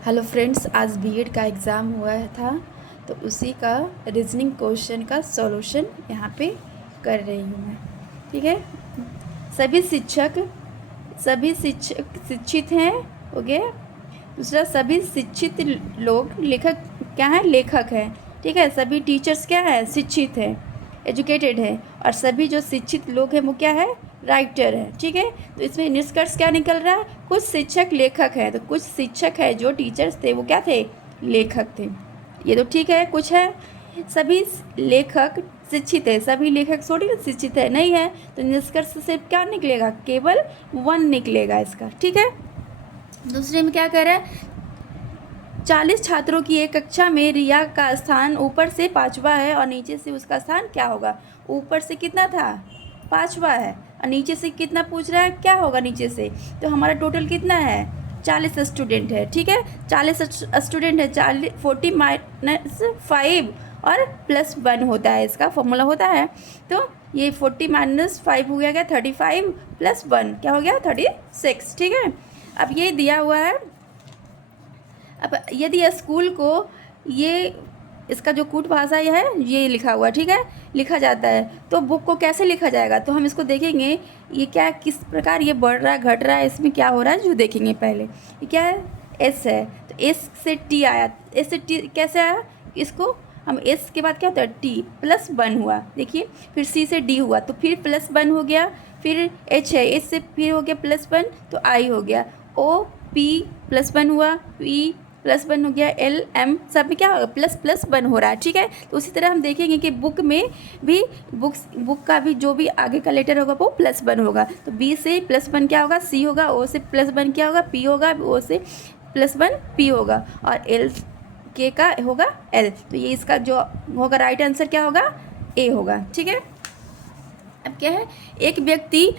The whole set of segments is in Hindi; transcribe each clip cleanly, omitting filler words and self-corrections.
हेलो फ्रेंड्स, आज बीएड का एग्ज़ाम हुआ था तो उसी का रीजनिंग क्वेश्चन का सॉल्यूशन यहाँ पे कर रही हूँ मैं। ठीक है, सभी शिक्षक शिक्षित हैं। हो गया। दूसरा, सभी शिक्षित लोग लेखक क्या है? लेखक हैं। ठीक है, सभी टीचर्स क्या है? शिक्षित हैं, एजुकेटेड है। और सभी जो शिक्षित लोग हैं वो क्या है? राइटर है। ठीक है, तो इसमें निष्कर्ष क्या निकल रहा है? कुछ शिक्षक लेखक हैं, तो कुछ शिक्षक है जो टीचर्स थे वो क्या थे? लेखक थे। ये तो ठीक है। कुछ है, सभी लेखक शिक्षित है। सभी लेखक थोड़ी ना शिक्षित है, नहीं है, तो निष्कर्ष से क्या निकलेगा? केवल 1 निकलेगा इसका। ठीक है, दूसरे में क्या कर रहा है? 40 छात्रों की एक कक्षा में रिया का स्थान ऊपर से 5वां है और नीचे से उसका स्थान क्या होगा? ऊपर से कितना था? 5वां है। और नीचे से कितना पूछ रहा है? क्या होगा नीचे से? तो हमारा टोटल कितना है? 40 स्टूडेंट है। ठीक है, 40 स्टूडेंट है। 40 माइनस 5 और प्लस 1 होता है, इसका फॉर्मूला होता है। तो ये 40 माइनस 5 हो गया 35 प्लस 1 क्या हो गया? 36। ठीक है, अब ये दिया हुआ है। अब यदि स्कूल को ये इसका जो कूट भाषा है ये लिखा हुआ, ठीक है, लिखा जाता है, तो बुक को कैसे लिखा जाएगा? तो हम इसको देखेंगे ये क्या, किस प्रकार ये बढ़ रहा है, घट रहा है, इसमें क्या हो रहा है जो देखेंगे। पहले ये क्या है? एस है, तो एस से टी आया। एस से टी कैसे आया? इसको हम एस के बाद क्या होता है? टी प्लस 1 हुआ। देखिए, फिर सी से डी हुआ तो फिर प्लस 1 हो गया। फिर एच है, एच से फिर हो गया प्लस 1 तो आई हो गया। ओ पी प्लस 1 हुआ, पी प्लस 1 हो गया, एल एम सब में क्या होगा? प्लस प्लस 1 हो रहा है। ठीक है, तो उसी तरह हम देखेंगे कि बुक में भी बुक का भी जो भी आगे का लेटर होगा वो प्लस 1 होगा। तो बी से प्लस 1 क्या होगा? सी होगा। ओ से प्लस 1 क्या होगा? पी होगा। ओ से प्लस 1 पी होगा। और एल के का होगा एल। तो ये इसका जो होगा राइट आंसर क्या होगा? ए होगा। ठीक है, अब क्या है? एक व्यक्ति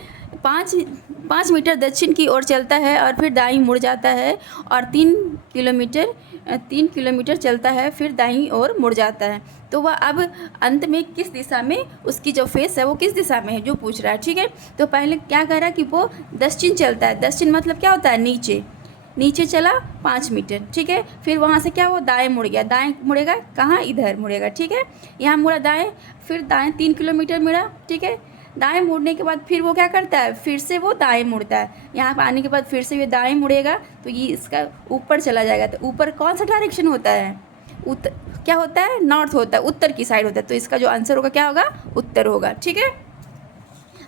5 मीटर दक्षिण की ओर चलता है और फिर दाईं मुड़ जाता है और 3 किलोमीटर चलता है, फिर दाईं ओर मुड़ जाता है। तो वह अब अंत में किस दिशा में, उसकी जो फेस है वो किस दिशा में है जो पूछ रहा है। ठीक है, तो पहले क्या कह रहा है कि वो दक्षिण चलता है। दक्षिण मतलब क्या होता है? नीचे। नीचे चला 5 मीटर। ठीक है, फिर वहाँ से क्या हुआ? दाएं मुड़ गया। दाएं मुड़ेगा कहाँ? इधर मुड़ेगा। ठीक है, यहाँ मुड़ा दाएं, फिर दाएं 3 किलोमीटर मुड़ा। ठीक है, दाएं मुड़ने के बाद फिर वो क्या करता है? फिर से वो दाएं मुड़ता है। यहाँ पर आने के बाद फिर से ये दाएं मुड़ेगा तो ये इसका ऊपर चला जाएगा। तो ऊपर कौन सा डायरेक्शन होता है? उत्तर क्या होता है? नॉर्थ होता है, उत्तर की साइड होता है। तो इसका जो आंसर होगा क्या होगा? उत्तर होगा। ठीक है,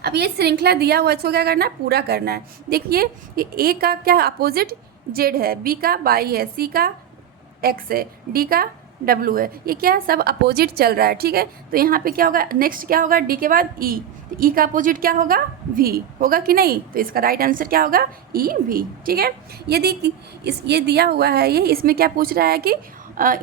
अब ये श्रृंखला दिया हुआ, इसको क्या करना है? पूरा करना है। देखिए, ये ए का क्या अपोजिट? जेड है, बी का वाई है, सी का एक्स है, डी का डब्लू है। ये क्या है? सब अपोजिट चल रहा है। ठीक है, तो यहाँ पे क्या होगा? नेक्स्ट क्या होगा? डी के बाद ई। तो ई का अपोजिट क्या होगा? वी होगा कि नहीं? तो इसका राइट आंसर क्या होगा? E V. ठीक है, यदि ये दिया हुआ है, ये इसमें क्या पूछ रहा है कि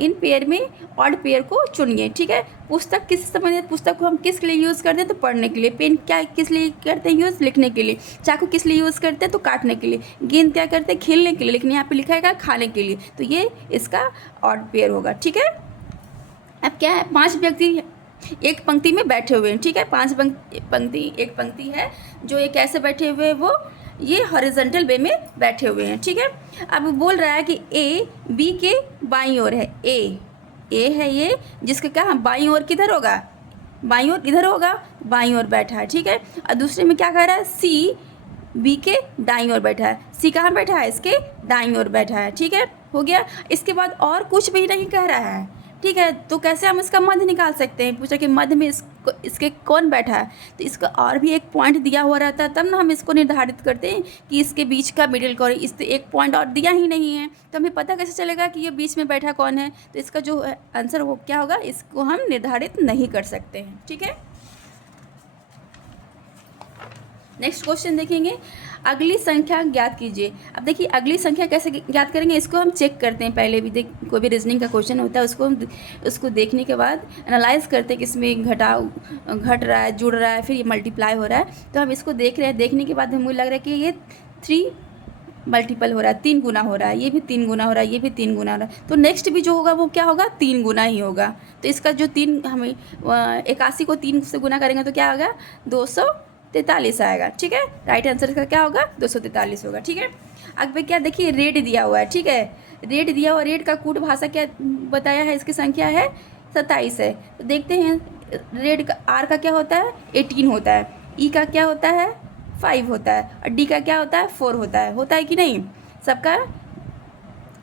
इन पेयर में ऑड पेयर को चुनिए। ठीक है, पुस्तक किस समय? पुस्तक को हम किस लिए यूज़ करते हैं? तो पढ़ने के लिए। पेन क्या किस लिए करते हैं यूज़? लिखने के लिए। चाकू किस लिए यूज़ करते हैं? तो काटने के लिए। गेंद क्या करते हैं? खेलने के लिए, लेकिन यहाँ पे लिखा है खाने के लिए। तो ये इसका ऑड पेयर होगा। ठीक है, अब क्या है? 5 व्यक्ति एक पंक्ति में बैठे हुए हैं। ठीक है, 5 पंक्ति, एक पंक्ति है जो ये कैसे बैठे हुए हैं? वो ये हॉरिजॉन्टल वे में बैठे हुए हैं। ठीक है, अब बोल रहा है कि ए बी के बाईं ओर है। ए है ये, जिसका क्या हम बाईं ओर किधर होगा? बाईं ओर इधर होगा, बाईं ओर बैठा है। ठीक है, और दूसरे में क्या कह रहा है? सी बी के दाईं ओर बैठा है। सी कहाँ बैठा है? इसके दाईं ओर बैठा है। ठीक है, हो गया। इसके बाद और कुछ भी नहीं कह रहा है। ठीक है, तो कैसे हम इसका मध्य निकाल सकते हैं? पूछा कि मध्य में इसके कौन बैठा है, तो इसका और भी एक पॉइंट दिया हुआ रहता है, तब ना हम इसको निर्धारित करते हैं कि इसके बीच का मिडिल कौन है। इस तो एक पॉइंट और दिया ही नहीं है, तो हमें पता कैसे चलेगा कि ये बीच में बैठा कौन है? तो इसका जो आंसर वो क्या होगा, इसको हम निर्धारित नहीं कर सकते हैं। ठीक है, नेक्स्ट क्वेश्चन देखेंगे, अगली संख्या ज्ञात कीजिए। अब देखिए, अगली संख्या कैसे ज्ञात करेंगे इसको हम चेक करते हैं। पहले भी कोई भी रीजनिंग का क्वेश्चन होता है उसको देखने के बाद एनालाइज करते हैं कि इसमें घट रहा है, जुड़ रहा है, फिर ये मल्टीप्लाई हो रहा है। तो हम इसको देख रहे हैं, देखने के बाद हमें लग रहा है कि ये 3 मल्टीपल हो रहा है, 3 गुना हो रहा है, ये भी 3 गुना हो रहा है, ये भी 3 गुना हो रहा है। तो नेक्स्ट भी जो होगा वो क्या होगा? 3 गुना ही होगा। तो इसका जो 3 हमें 81 को 3 से गुना करेंगे तो क्या होगा? 243 आएगा। ठीक है, राइट आंसर का क्या होगा? 243 होगा। ठीक है, अब क्या देखिए, रेट दिया हुआ है। ठीक है, रेड दिया और रेड का कूट भाषा क्या बताया है, इसकी संख्या है 27 है। तो देखते हैं रेड का आर का क्या होता है 18 होता है, ई का क्या होता है 5 होता है और डी का क्या होता है 4 होता है कि नहीं। सबका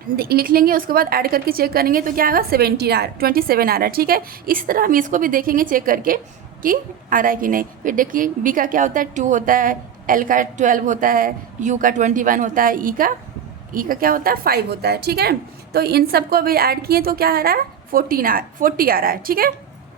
लिख लेंगे, उसके बाद ऐड करके चेक करेंगे तो क्या आएगा 27 आ रहा है। ठीक है, इस तरह हम इसको भी देखेंगे चेक करके कि आ रहा है कि नहीं। फिर देखिए बी का क्या होता है 2 होता है, एल का 12 होता है, यू का 21 होता है, ई का क्या होता है 5 होता है। ठीक है, तो इन सबको अभी ऐड किए तो क्या आ रहा है 40 आ रहा है। ठीक है,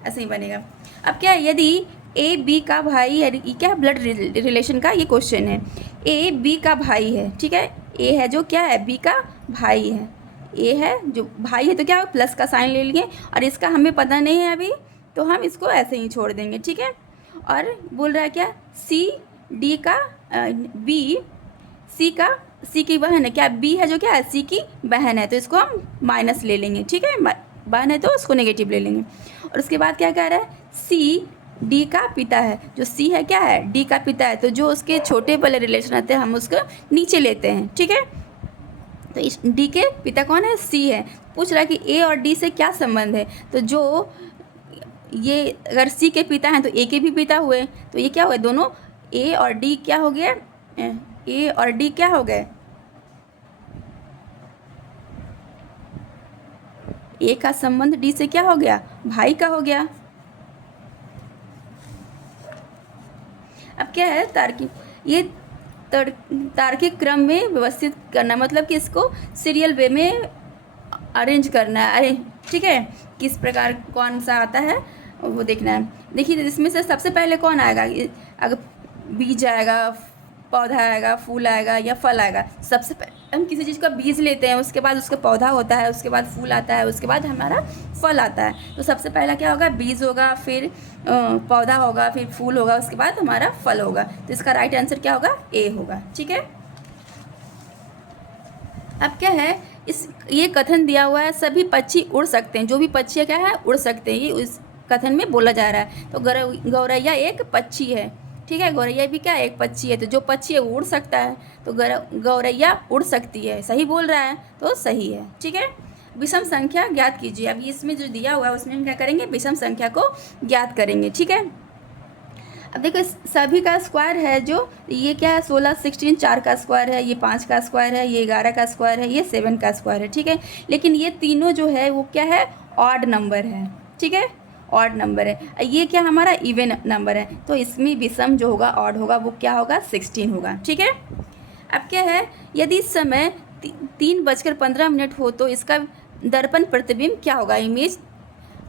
ऐसे ही बनेगा। अब क्या है, यदि ए बी का भाई है, क्या ब्लड रिलेशन का ये क्वेश्चन है, ए बी का भाई है। ठीक है, ए है जो क्या है बी का भाई है, ए है जो भाई है तो क्या प्लस का साइन ले लिए और इसका हमें पता नहीं है अभी तो हम इसको ऐसे ही छोड़ देंगे। ठीक है, और बोल रहा है क्या सी डी का बी सी की बहन है, क्या बी है जो क्या है सी की बहन है तो इसको हम माइनस ले लेंगे। ठीक है, बहन है तो उसको नेगेटिव ले लेंगे। और उसके बाद क्या कह रहा है सी डी का पिता है, जो सी है क्या है डी का पिता है, तो जो उसके छोटे वाले रिलेशन आते हैं हम उसको नीचे लेते हैं। ठीक है, तो इस डी के पिता कौन है सी है। पूछ रहा है कि ए और डी से क्या संबंध है, तो जो ये अगर सी के पिता हैं तो ए के भी पिता हुए, तो ये क्या हुए दोनों ए और डी क्या हो गया, ए और डी क्या हो गए, ए का संबंध डी से क्या हो गया भाई का हो गया। अब क्या है तार्किक क्रम में व्यवस्थित करना, मतलब कि इसको सीरियल वे में अरेंज करना है। अरे ठीक है, किस प्रकार कौन सा आता है वो देखना है। देखिए इसमें से सबसे पहले कौन आएगा, अगर बीज आएगा, पौधा आएगा, फूल आएगा या फल आएगा। सबसे पहले हम किसी चीज़ का बीज लेते हैं, उसके बाद उसका पौधा होता है, उसके बाद फूल आता है, उसके बाद हमारा फल आता है। तो सबसे पहला क्या होगा बीज होगा, फिर पौधा होगा, फिर फूल होगा, उसके बाद हमारा फल होगा। तो इसका राइट आंसर क्या होगा ए होगा। ठीक है, अब क्या है ये कथन दिया हुआ है सभी पक्षी उड़ सकते हैं, जो भी पक्षी क्या है उड़ सकते हैं, ये उस कथन में बोला जा रहा है। तो गौरैया एक पक्षी है। ठीक है, गौरैया भी क्या एक पक्षी है, तो जो पक्षी है वो उड़ सकता है, तो गौरैया उड़ सकती है, सही बोल रहा है तो सही है। ठीक है, विषम संख्या ज्ञात कीजिए। अब इसमें जो दिया हुआ है उसमें हम क्या करेंगे विषम संख्या को ज्ञात करेंगे। ठीक है, अब देखो सभी का स्क्वायर है, जो ये क्या है 16 16 4 का स्क्वायर है, ये 5 का स्क्वायर है, ये 11 का स्क्वायर है, ये 7 का स्क्वायर है। ठीक है, लेकिन ये तीनों जो है वो क्या है ऑड नंबर है। ठीक है, ऑड नंबर है, ये क्या हमारा इवन नंबर है, तो इसमें विषम जो होगा ऑड होगा वो क्या होगा 16 होगा। ठीक है, अब क्या है यदि इस समय 3:15 हो तो इसका दर्पण प्रतिबिंब क्या होगा,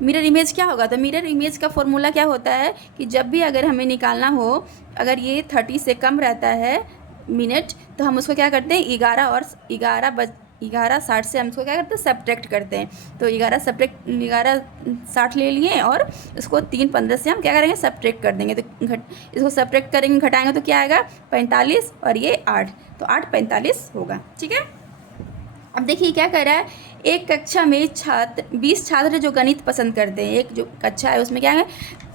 मिरर इमेज क्या होगा। तो मिरर इमेज का फॉर्मूला क्या होता है कि जब भी अगर हमें निकालना हो, अगर ये 30 से कम रहता है मिनट तो हम उसको क्या करते हैं 11:60 से हम उसको क्या करते हैं सब्ट्रैक्ट करते हैं। तो 11:60 ले लिए और उसको 3:15 से हम क्या करेंगे सब्ट्रैक्ट कर देंगे। तो इसको सब्ट्रैक्ट करेंगे घटाएंगे तो क्या आएगा 45 और ये 8, तो 8:45 होगा। ठीक है, अब देखिए क्या कर रहा है एक कक्षा में 20 छात्र जो गणित पसंद करते हैं, एक जो कक्षा है उसमें क्या है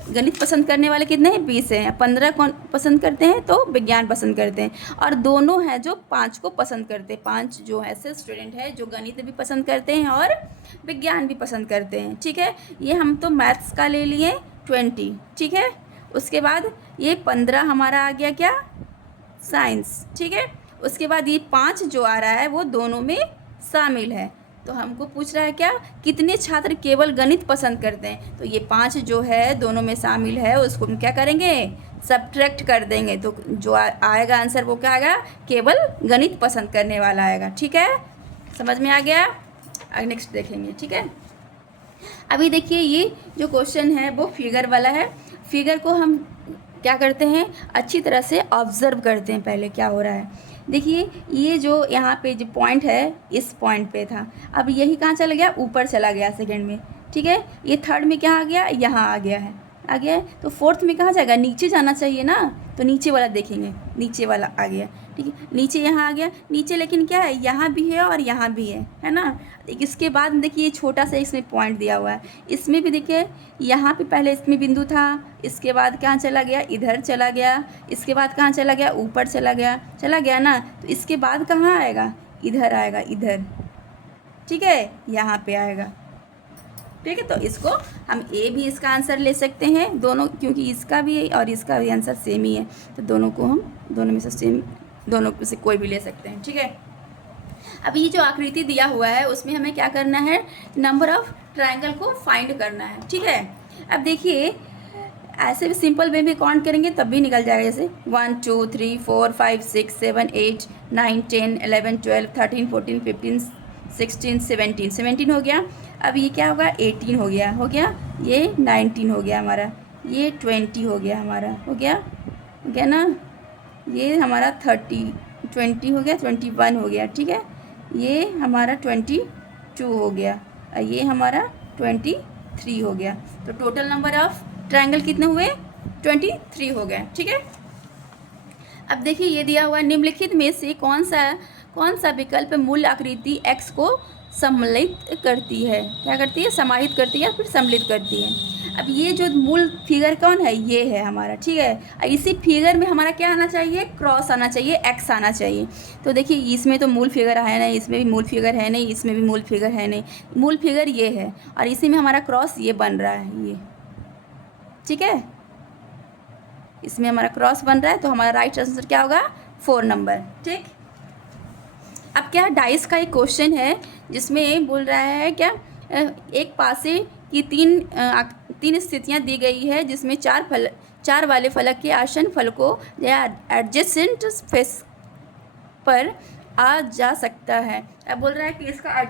गणित पसंद करने वाले कितने हैं 20 हैं, 15 कौन पसंद करते हैं तो विज्ञान पसंद करते हैं, और दोनों हैं जो 5 को पसंद करते हैं। 5 जो ऐसे स्टूडेंट हैं जो गणित भी पसंद करते हैं और विज्ञान भी पसंद करते हैं। ठीक है, ये हम तो मैथ्स का ले लिए 20। ठीक है, उसके बाद ये 15 हमारा आ गया क्या साइंस। ठीक है, उसके बाद ये 5 जो आ रहा है वो दोनों में शामिल है। तो हमको पूछ रहा है क्या कितने छात्र केवल गणित पसंद करते हैं, तो ये 5 जो है दोनों में शामिल है उसको हम क्या करेंगे सब्ट्रैक्ट कर देंगे, तो जो आएगा आंसर वो क्या आएगा केवल गणित पसंद करने वाला आएगा। ठीक है, समझ में आ गया। अब नेक्स्ट देखेंगे। ठीक है, अभी देखिए ये जो क्वेश्चन है वो फिगर वाला है। फिगर को हम क्या करते हैं अच्छी तरह से ऑब्जर्व करते हैं पहले क्या हो रहा है। देखिए ये जो यहाँ पे जो पॉइंट है इस पॉइंट पे था, अब यही कहाँ चला गया ऊपर चला गया सेकंड में। ठीक है, ये थर्ड में क्या आ गया यहाँ आ गया है, तो फोर्थ में कहाँ जाएगा नीचे जाना चाहिए ना, तो नीचे वाला देखेंगे नीचे वाला आ गया। ठीक है, नीचे यहाँ आ गया नीचे, लेकिन क्या है यहाँ भी है और यहाँ भी है ना। इसके बाद देखिए छोटा सा इसमें पॉइंट दिया हुआ है, इसमें भी देखिए यहाँ पे पहले इसमें बिंदु था, इसके बाद कहाँ चला गया इधर चला गया, इसके बाद कहाँ चला गया ऊपर चला गया ना, तो इसके बाद कहाँ आएगा इधर आएगा इधर। ठीक है, यहाँ पे आएगा। ठीक है, तो इसको हम ए भी इसका आंसर ले सकते हैं दोनों, क्योंकि इसका भी और इसका भी आंसर सेम ही है, तो दोनों को हम दोनों में से सेम, दोनों में से कोई भी ले सकते हैं। ठीक है, अब ये जो आकृति दिया हुआ है उसमें हमें क्या करना है, नंबर ऑफ ट्रायंगल को फाइंड करना है। ठीक है, अब देखिए ऐसे भी सिंपल वे में काउंट करेंगे तब भी निकल जाएगा, जैसे 1 2 3 4 5 6 7 8 9 10 11 12 13 14 15 16 17 17 हो गया। अब ये क्या होगा, 18 हो गया, ये 19 हो गया हमारा, ये 20 हो गया हमारा, हो गया ना, ये हमारा 20 हो गया, 21 हो गया। ठीक है, ये हमारा 22 हो गया, और ये हमारा 23 हो गया। तो टोटल नंबर ऑफ ट्रायंगल कितने हुए, 23 हो गए। ठीक है, अब देखिए ये दिया हुआ निम्नलिखित में से कौन सा विकल्प मूल आकृति x को सम्मिलित करती है, क्या करती है, समाहित करती है या फिर सम्मिलित करती है। अब ये जो मूल फिगर कौन है, ये है हमारा। ठीक है, इसी फिगर में हमारा क्या आना चाहिए, क्रॉस आना चाहिए, x आना चाहिए। तो देखिए इसमें तो मूल फिगर है नहीं, इसमें भी मूल फिगर है नहीं, इसमें भी मूल फिगर है नहीं, मूल फिगर ये है, और इसी में हमारा क्रॉस ये बन रहा है, ये। ठीक है, इसमें हमारा क्रॉस बन रहा है, तो हमारा राइट आंसर क्या होगा, 4 नंबर। ठीक, अब क्या डाइस का एक क्वेश्चन है जिसमें बोल रहा है क्या, एक पासे की तीन स्थितियां दी गई है जिसमें चार वाले फलक के आसन फलकों या एडजेसेंट फेस पर आ जा सकता है। अब बोल रहा है कि इसका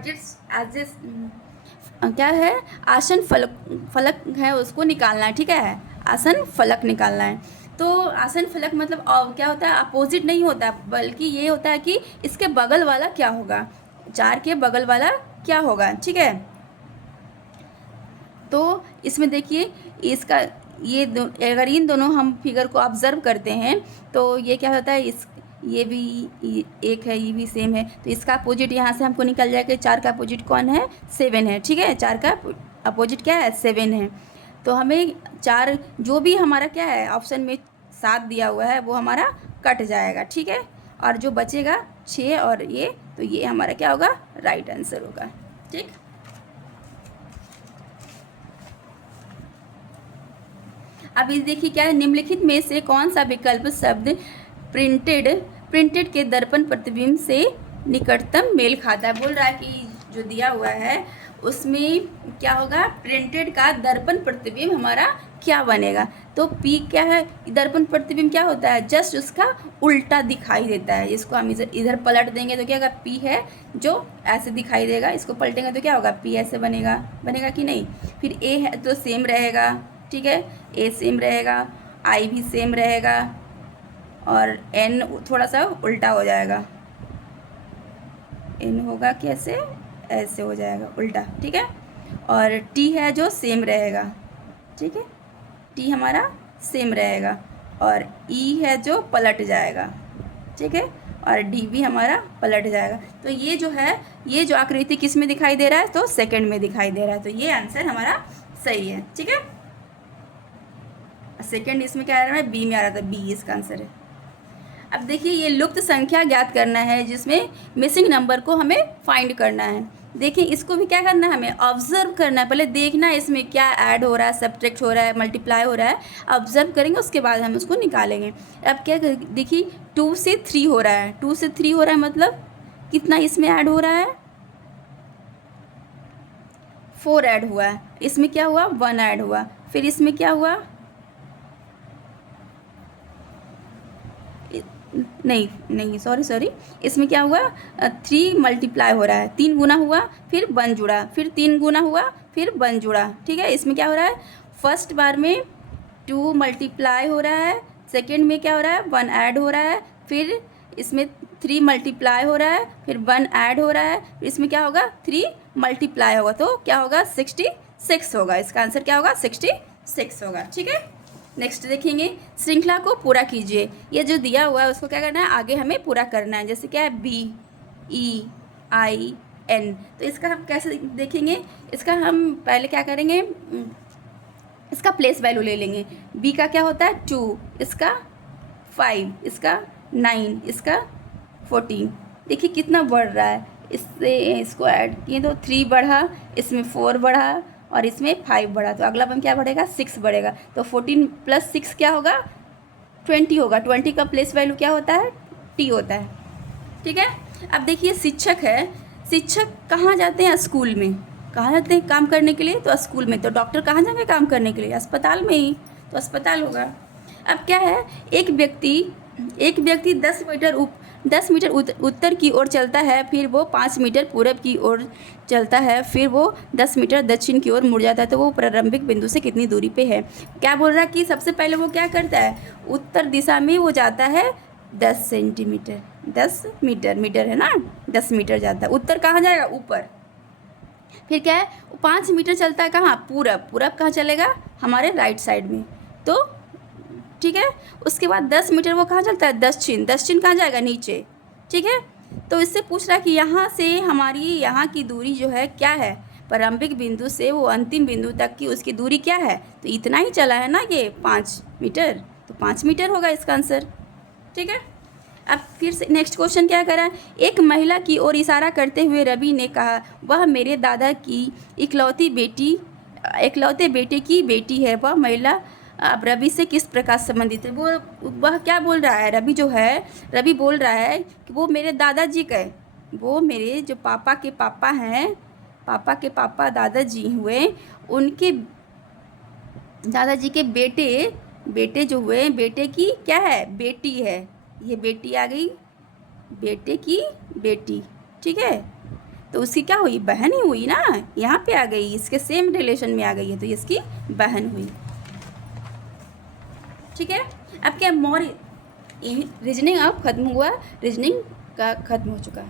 क्या है, आसन फलक है उसको निकालना है। ठीक है, आसन फलक निकालना है। तो आसन फलक मतलब क्या होता है, अपोजिट नहीं होता, बल्कि ये होता है कि इसके बगल वाला क्या होगा, 4 के बगल वाला क्या होगा। ठीक है, तो इसमें देखिए इसका अगर इन दोनों हम फिगर को ऑब्जर्व करते हैं तो ये क्या होता है, ये भी एक है, ये भी सेम है, तो इसका अपोजिट यहाँ से हमको निकल जाएगा। 4 का अपोजिट कौन है, 7 है। ठीक है, 4 का अपोजिट क्या है, 7 है। तो हमें 4 जो भी हमारा क्या है ऑप्शन में 7 दिया हुआ है वो हमारा कट जाएगा। ठीक है, और जो बचेगा 6 और ये, तो ये हमारा क्या होगा, राइट आंसर होगा। ठीक, अब इस देखिए क्या है, निम्नलिखित में से कौन सा विकल्प शब्द प्रिंटेड के दर्पण प्रतिबिंब से निकटतम मेल खाता है। बोल रहा है कि जो दिया हुआ है उसमें क्या होगा, प्रिंटेड का दर्पण प्रतिबिंब हमारा क्या बनेगा। तो पी क्या है, दर्पण प्रतिबिंब क्या होता है, जस्ट उसका उल्टा दिखाई देता है। इसको हम इधर पलट देंगे तो क्या होगा, पी है जो ऐसे दिखाई देगा, इसको पलटेंगे तो क्या होगा, पी ऐसे बनेगा कि नहीं। फिर ए है तो सेम रहेगा। ठीक है, ए सेम रहेगा, आई भी सेम रहेगा, और एन थोड़ा सा उल्टा हो जाएगा, एन होगा कैसे, ऐसे हो जाएगा उल्टा। ठीक है, और टी है जो सेम रहेगा। ठीक है, टी हमारा सेम रहेगा, और ई है जो पलट जाएगा। ठीक है, और डी भी हमारा पलट जाएगा। तो ये जो है, ये जो आकृति किस में दिखाई दे रहा है, तो सेकंड में दिखाई दे रहा है, तो ये आंसर हमारा सही है। ठीक है, सेकंड इसमें क्या आ रहा है, बी में आ रहा था, बी इसका आंसर है। अब देखिए ये लुप्त संख्या ज्ञात करना है जिसमें मिसिंग नंबर को हमें फाइंड करना है। देखिए इसको भी क्या करना है, हमें ऑब्जर्व करना है, पहले देखना है इसमें क्या ऐड हो रहा है, सब्ट्रैक्ट हो रहा है, मल्टीप्लाई हो रहा है, ऑब्जर्व करेंगे उसके बाद हम उसको निकालेंगे। अब क्या देखिए 2 से 3 हो रहा है, 2 से 3 हो रहा है मतलब कितना इसमें ऐड हो रहा है, 4 ऐड हुआ है। इसमें क्या हुआ, 1 ऐड हुआ। फिर इसमें क्या हुआ, नहीं सॉरी, इसमें क्या हुआ, 3 मल्टीप्लाई हो रहा है, 3 गुना हुआ, फिर 1 जुड़ा, फिर 3 गुना हुआ, फिर 1 जुड़ा। ठीक है, इसमें क्या हो रहा है, फर्स्ट बार में 2 मल्टीप्लाई हो रहा है, सेकेंड में क्या हो रहा है, 1 ऐड हो रहा है, फिर इसमें 3 मल्टीप्लाई हो रहा है, फिर 1 ऐड हो रहा है, फिर इसमें क्या होगा, 3 मल्टीप्लाई होगा, तो क्या होगा, 66 होगा। इसका आंसर क्या होगा, 66 होगा। ठीक है, नेक्स्ट देखेंगे, श्रृंखला को पूरा कीजिए। ये जो दिया हुआ है उसको क्या करना है, आगे हमें पूरा करना है। जैसे क्या है, बी ई आई एन, तो इसका हम कैसे देखेंगे, इसका हम पहले क्या करेंगे, इसका प्लेस वैल्यू ले लेंगे। बी का क्या होता है, 2, इसका 5, इसका 9, इसका 14। देखिए कितना बढ़ रहा है, इसको ऐड किए तो 3 बढ़ा, इसमें 4 बढ़ा और इसमें 5 बढ़ा, तो अगला वन क्या बढ़ेगा, 6 बढ़ेगा। तो 14 + 6 क्या होगा, 20 होगा। 20 का प्लेस वैल्यू क्या होता है, टी होता है। ठीक है। अब देखिए शिक्षक है, शिक्षक कहाँ जाते हैं, स्कूल में। कहाँ जाते हैं काम करने के लिए, तो स्कूल में। तो डॉक्टर कहाँ जाएंगे काम करने के लिए, अस्पताल में ही, तो अस्पताल होगा। अब क्या है, एक व्यक्ति 10 मीटर उत्तर की ओर चलता है, फिर वो 5 मीटर पूरब की ओर चलता है, फिर वो 10 मीटर दक्षिण की ओर मुड़ जाता है, तो वो प्रारंभिक बिंदु से कितनी दूरी पे है। क्या बोल रहा है कि सबसे पहले वो क्या करता है, उत्तर दिशा में वो जाता है 10 सेंटीमीटर, 10 मीटर, मीटर है ना, 10 मीटर जाता है। उत्तर कहाँ जाएगा, ऊपर। फिर क्या है, 5 मीटर चलता है कहाँ, पूरब। पूरब कहाँ चलेगा, हमारे राइट साइड में। तो ठीक है। उसके बाद 10 मीटर वो कहाँ चलता है, दक्षिण। दक्षिण कहाँ जाएगा, नीचे। ठीक है। तो इससे पूछ रहा है कि यहाँ से हमारी यहाँ की दूरी जो है क्या है, प्रारंभिक बिंदु से वो अंतिम बिंदु तक की उसकी दूरी क्या है। तो इतना ही चला है ना ये 5 मीटर, तो 5 मीटर होगा इसका आंसर। ठीक है। अब फिर से नेक्स्ट क्वेश्चन क्या करा, एक महिला की ओर इशारा करते हुए रवि ने कहा, वह मेरे दादा की इकलौते बेटे की बेटी है। वह महिला अब रवि से किस प्रकार संबंधित है। वह क्या बोल रहा है, रवि बोल रहा है कि वो मेरे दादाजी का है, वो मेरे जो पापा के पापा हैं, पापा के पापा दादाजी हुए, उनके दादाजी के बेटे जो हुए, बेटे की क्या है, बेटी है। ये बेटी आ गई, बेटे की बेटी। ठीक है। तो उसकी क्या हुई, बहन ही हुई ना, यहाँ पे आ गई, इसके सेम रिलेशन में आ गई है, तो इसकी बहन हुई। ठीक है। अब क्या मोर रीजनिंग अब खत्म हुआ, रीजनिंग का खत्म हो चुका है।